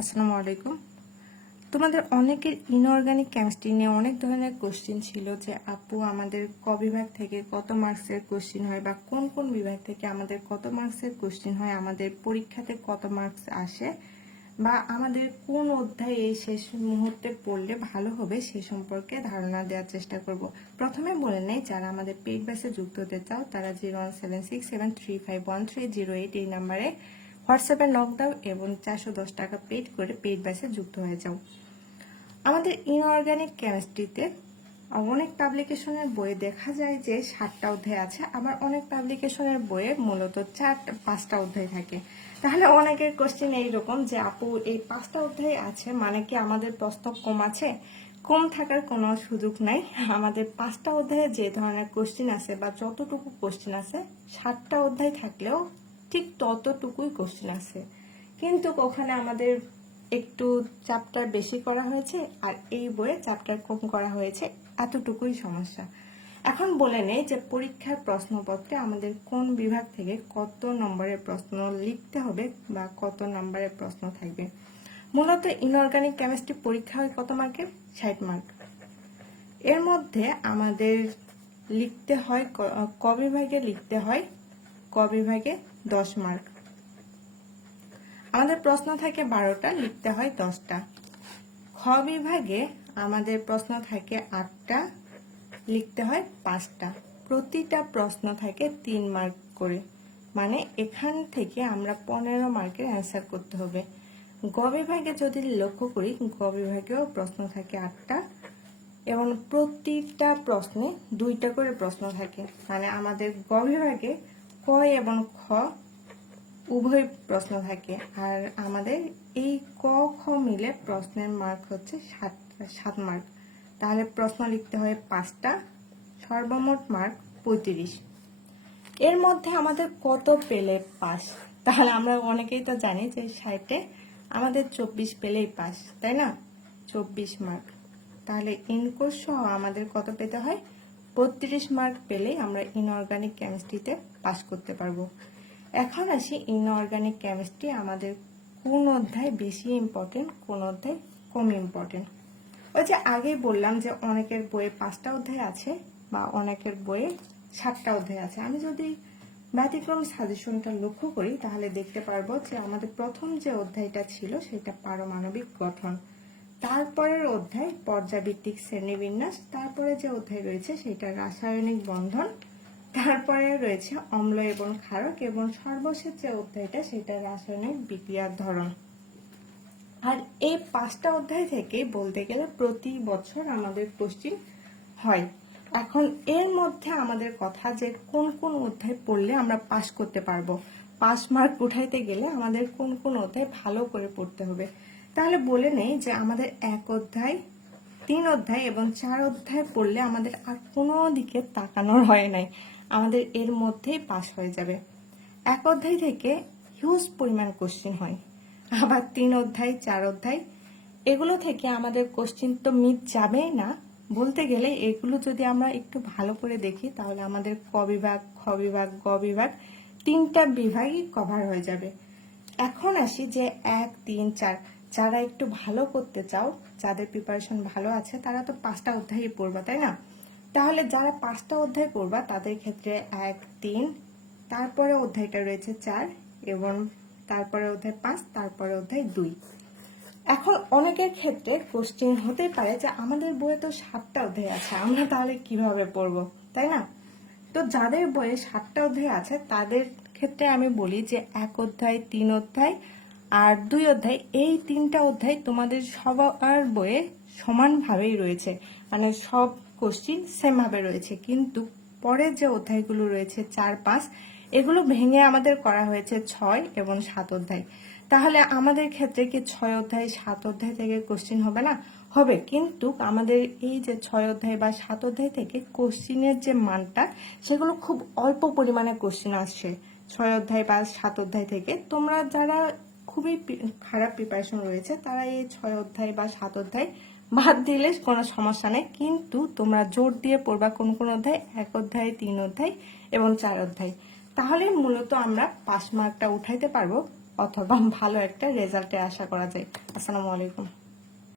আসসালামু আলাইকুম। তোমাদের অনেকের ইনঅর্গানিক কেমিস্ট্রি নিয়ে অনেক ধরনের কোশ্চিন ছিল যে, আপু, আমাদের ক বিভাগ থেকে কত মার্কসের কোশ্চিন হয় বা কোন কোন বিভাগ থেকে আমাদের কত মার্কসের কোশ্চিন হয়, আমাদের পরীক্ষাতে কত মার্কস আসে বা আমাদের কোন অধ্যায়ে এই শেষ মুহূর্তে পড়লে ভালো হবে সে সম্পর্কে ধারণা দেওয়ার চেষ্টা করব। প্রথমে বলে নেই, যারা আমাদের পেড ব্যাসে যুক্ত হতে চাও, তারা zero one seven six seven three five one three zero eight এই নাম্বারে হোয়াটসঅ্যাপে নক দাও এবং চারশো দশ টাকা পেড করে পেড ব্যাসে যুক্ত হয়ে যাও। আমাদের ইনঅর্গানিক কেমিস্ট্রিতে অনেক পাবলিকেশনের বইয়ে দেখা যায় যে সাতটা অধ্যায় আছে। আবার অনেক পাবলিকেশনের বইয়ে মূলত চারটা পাঁচটা অধ্যায় থাকে। তাহলে অনেকের কোশ্চেন এইরকম যে, আপু, এই পাঁচটা অধ্যায় আছে মানে কি আমাদের প্রশ্ন কম আছে? কম থাকার কোনো সুযোগ নাই। আমাদের পাঁচটা অধ্যায়ে যে ধরনের কোশ্চেন আছে বা যতটুকু কোশ্চেন আছে, সাতটা অধ্যায় থাকলেও ঠিক ততটুকুই কোশ্চেন আছে। কিন্তু ওখানে আমাদের একটু চ্যাপ্টার বেশি করা হয়েছে আর এই বইয়ে চ্যাপ্টার কম করা হয়েছে, এতটুকুই সমস্যা। এখন বলে নেই যে পরীক্ষার প্রশ্নপত্রে আমাদের কোন বিভাগ থেকে কত নম্বরের প্রশ্ন লিখতে হবে বা কত নম্বরের প্রশ্ন থাকবে। মূলত ইনঅর্গানিক কেমিস্ট্রি পরীক্ষা হয় কত মার্কের ষাট মার্ক এর মধ্যে আমাদের লিখতে হয় ক- বিভাগে লিখতে হয় ক বিভাগে দশ মার্ক। আমাদের প্রশ্ন থাকে বারোটা, লিখতে হয় দশটা। খ বিভাগে আমাদের প্রশ্ন থাকে আটটা, লিখতে হয় পাঁচটা। প্রতিটা প্রশ্ন থাকে তিন মার্ক করে। মানে এখান থেকে আমরা পনেরো মার্কের অ্যান্সার করতে হবে। গ বিভাগে যদি লক্ষ্য করি, গ বিভাগেও প্রশ্ন থাকে আটটা এবং প্রতিটা প্রশ্নে দুইটা করে প্রশ্ন থাকে। মানে আমাদের গ বিভাগে ক এবং খ উভয় প্রশ্ন থাকে। আর আমাদের এই ক, খ মিলে প্রশ্নের মার্ক হচ্ছে সাত সাত মার্ক তাহলে প্রশ্ন লিখতে হয় পাঁচটা, সর্বমোট মার্ক পঁয়ত্রিশ। এর মধ্যে আমাদের কত পেলে পাস? তাহলে আমরা অনেকেই তো জানি যে ষাটে আমাদের চব্বিশ পেলেই পাস, তাই না? চব্বিশ মার্ক তাহলে ইনকোর্স সহ আমাদের কত পেতে হয়? বত্রিশ মার্ক পেলেই আমরা ইনঅর্গানিক কেমিস্ট্রিতে পাস করতে পারব। এখন আসি ইনঅর্গানিক কেমিস্ট্রি আমাদের কোন অধ্যায় বেশি ইম্পর্টেন্ট কোন অধ্যায় কম ইম্পর্টেন্ট ওই যে আগেই বললাম যে অনেকের বইয়ে পাঁচটা অধ্যায় আছে বা অনেকের বইয়ে সাতটা অধ্যায় আছে। আমি যদি ব্যতিক্রম সাজেশনটা লক্ষ্য করি, তাহলে দেখতে পারব যে আমাদের প্রথম যে অধ্যায়টা ছিল, সেটা পারমাণবিক গঠন। তারপরের অধ্যায় পর্যাবৃত্তিক শ্রেণীবিন্যাস। তারপরে যে অধ্যায় রয়েছে সেটা রাসায়নিক বন্ধন। তারপরে রয়েছে অম্ল এবং ক্ষারক এবং সর্বশেষ যে অধ্যায়টা সেটা রাসায়নিক বিক্রিয়ার ধরন। আর এই পাঁচটা অধ্যায় থেকে বলতে গেলে প্রতি বছর আমাদের কোশ্চিন হয়। এখন এর মধ্যে আমাদের কথা যে কোন কোন অধ্যায় পড়লে আমরা পাশ করতে পারব। পাস মার্ক উঠাইতে গেলে আমাদের কোন কোন অধ্যায় ভালো করে পড়তে হবে। তাহলে বলে নেই যে আমাদের এক অধ্যায়, তিন অধ্যায় এবং চার অধ্যায় পড়লে আমাদের আর কোনো দিকে তাকানোর হয় নাই। আমাদের এর মধ্যেই পাস হয়ে যাবে। এক অধ্যায় থেকে হিউজ পরিমাণ কোশ্চিন হয়। আবার তিন অধ্যায়, চার অধ্যায়, এগুলো থেকে আমাদের কোশ্চিন তো মিট যাবেই না। বলতে গেলে এগুলো যদি আমরা একটু ভালো করে দেখি, তাহলে আমাদের ক বিভাগ, খ বিভাগ, গ বিভাগ তিনটা বিভাগই কভার হয়ে যাবে। এখন আসি যে এক, তিন, চার। যারা একটু ভালো করতে চাও, যাদের প্রিপারেশন ভালো আছে, তারা তো পাঁচটা অধ্যায়ই পড়বা, তাই না? তাহলে যারা পাঁচটা অধ্যায় পড়বা, তাদের ক্ষেত্রে এক, তিন, তারপরে অধ্যায়টা রয়েছে চার এবং তারপরে অধ্যায় পাঁচ, তারপরে অধ্যায় দুই। এখন অনেকের ক্ষেত্রে কোশ্চেন হতে পারে যে, আমাদের বইয়ে তো সাতটা অধ্যায় আছে, আমরা তাহলে কীভাবে পড়ব, তাই না? তো যাদের বইয়ে সাতটা অধ্যায় আছে, তাদের ক্ষেত্রে আমি বলি যে, এক অধ্যায়, তিন অধ্যায় আর দুই অধ্যায়, এই তিনটা অধ্যায় তোমাদের সবার বইয়ে সমানভাবেই রয়েছে। মানে সব কোশ্চিন সেম ভাবে রয়েছে। কিন্তু পরের যে অধ্যায়গুলো রয়েছে চার পাঁচ এগুলো ভেঙে আমাদের করা হয়েছে ছয় এবং সাত অধ্যায়। তাহলে আমাদের ক্ষেত্রে কি ছয় অধ্যায়, সাত অধ্যায় থেকে কোশ্চিন হবে না? হবে। কিন্তু আমাদের এই যে ছয় অধ্যায় বা সাত অধ্যায় থেকে কোশ্চিনের যে মানটা, সেগুলো খুব অল্প পরিমাণে কোশ্চিন আসছে। ছয় অধ্যায় বা সাত অধ্যায় থেকে। তোমরা যারা খুবই খারাপ প্রিপারেশন রয়েছে। তারা এই ছয় অধ্যায় বা সাত অধ্যায় বাদ দিলে কোনো সমস্যা নেই। কিন্তু তোমরা জোর দিয়ে পড়বা কোন কোন অধ্যায়? এক অধ্যায়, তিন অধ্যায় এবং চার অধ্যায়। তাহলে মূলত আমরা পাস মার্কটা উঠাইতে পারব, অথবা ভালো একটা রেজাল্টে আশা করা যায়। আসসালামু আলাইকুম।